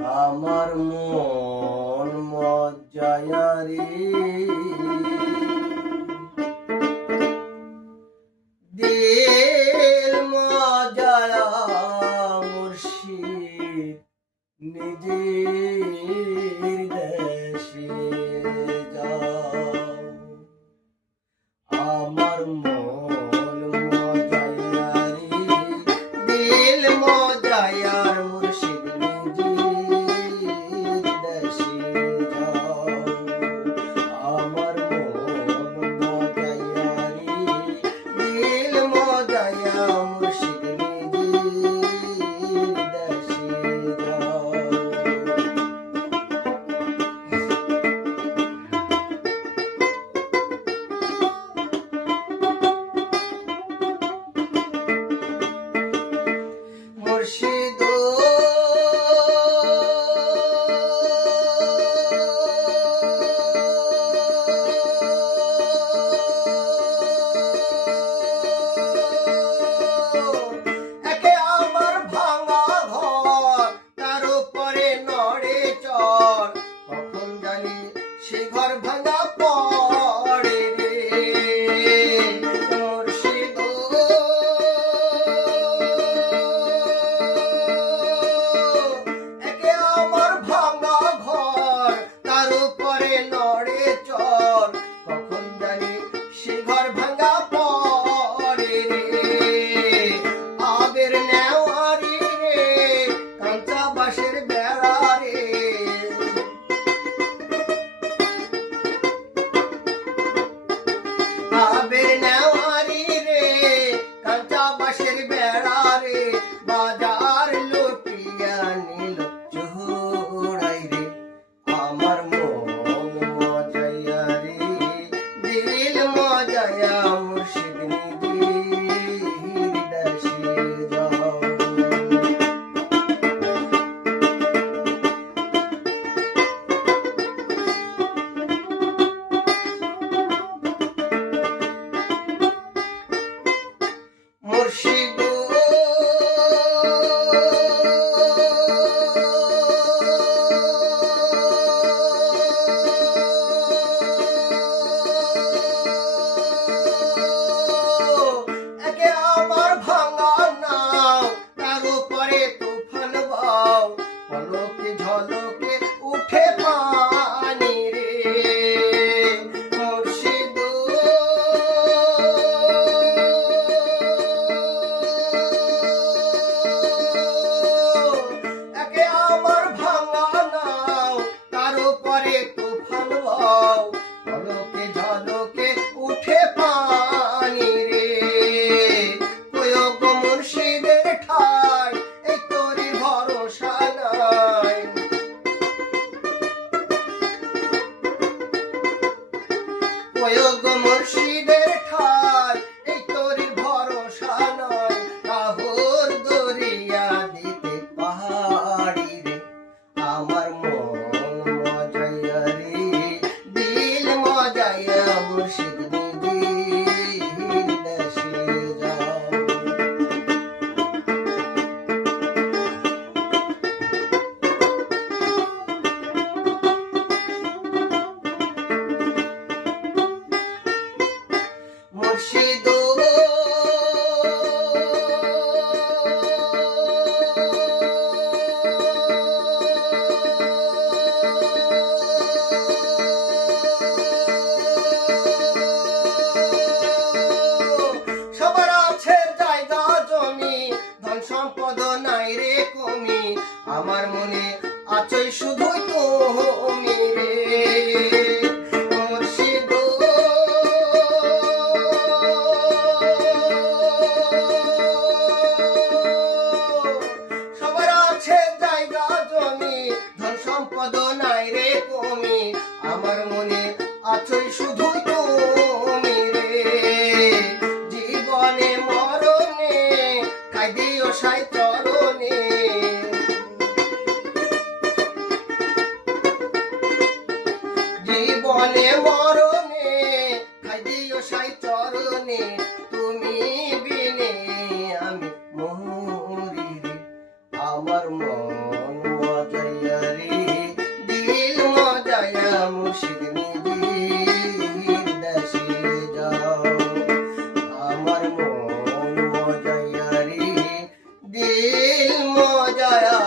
আমার মন মজ্জায়ারি দিল মজায়া মুর্শিদ নিজের দেশে যাও। আমার মন মজায়ারি দিল মজায়ার মুর্শিদ নিজের দেশে যাও। আমার মন মজায়ারি দিল মজায়া মুর্শিদ নিজের দেশে যাও। মুর্শিদ একে আমার ভাঙা ঘর, তার উপরে নড়ে চর, কখন জানি সে ঘর ভাঙা পড়ে রে। মুর্শিদ একে আমার ভাঙা ঘর, তার উপরে নড়ে চর, কখন জানি সে ঘর ভাঙা পড়ে রে। আগের নেওয়ারি রে, কাঁচা বাঁশের বেড়া রে, আগের নেওয়ারি রে, কাঁচা বাঁশের বেড়া রে, বাজার লুটিয়া নিল চোরাই রে। আমার মন মজায়ারি দিল মজায়া মুর্শিদ নিজের দেশে যাও। মুর্শিদ একে আমার ভাঙা নাও, তার উপরে তুফান বাও, পলকে ঝলকে উঠে পানি রে। মুর্শিদ একে আমার ভাঙা নাও, তার উপরে তুফান বাও, পলকে ঝলকে উঠে পানি রে। প্রয়োগ মুর্শিদের ঠাই, এই তোরি ভরসা নাই। প্রয়োগ মুর্শিদের ঠাই, এই তোরি ভরসা নাই। কাহর দরিয়া দিতে পাহাড়ি রে। আমার মন মজায়ারি দিল মজায়া মুর্শিদ নিজের দেশে যাও। মুর্শিদ সবার আছে জায়গা জমি, ধন সম্পদ নাই রে কমি, আমার মনে আছে শুধুই তুমি রে। মুর্শিদ সবার আছে জায়গা জমি, ধন সম্পদ নাই রে কমি, আমার মনে আছে শুধুই তুমি রে। জীবনে মরণে কাঁদিও সাই চরণে, জীবনে মরণে কাঁদিও সাই চরণে, তুমি বিনে আমি মরি রে। আমার মন মজায়া মুর্শিদ নিজির দেশে যাও। আমার মন মজাইয়া রে দিল মজায়া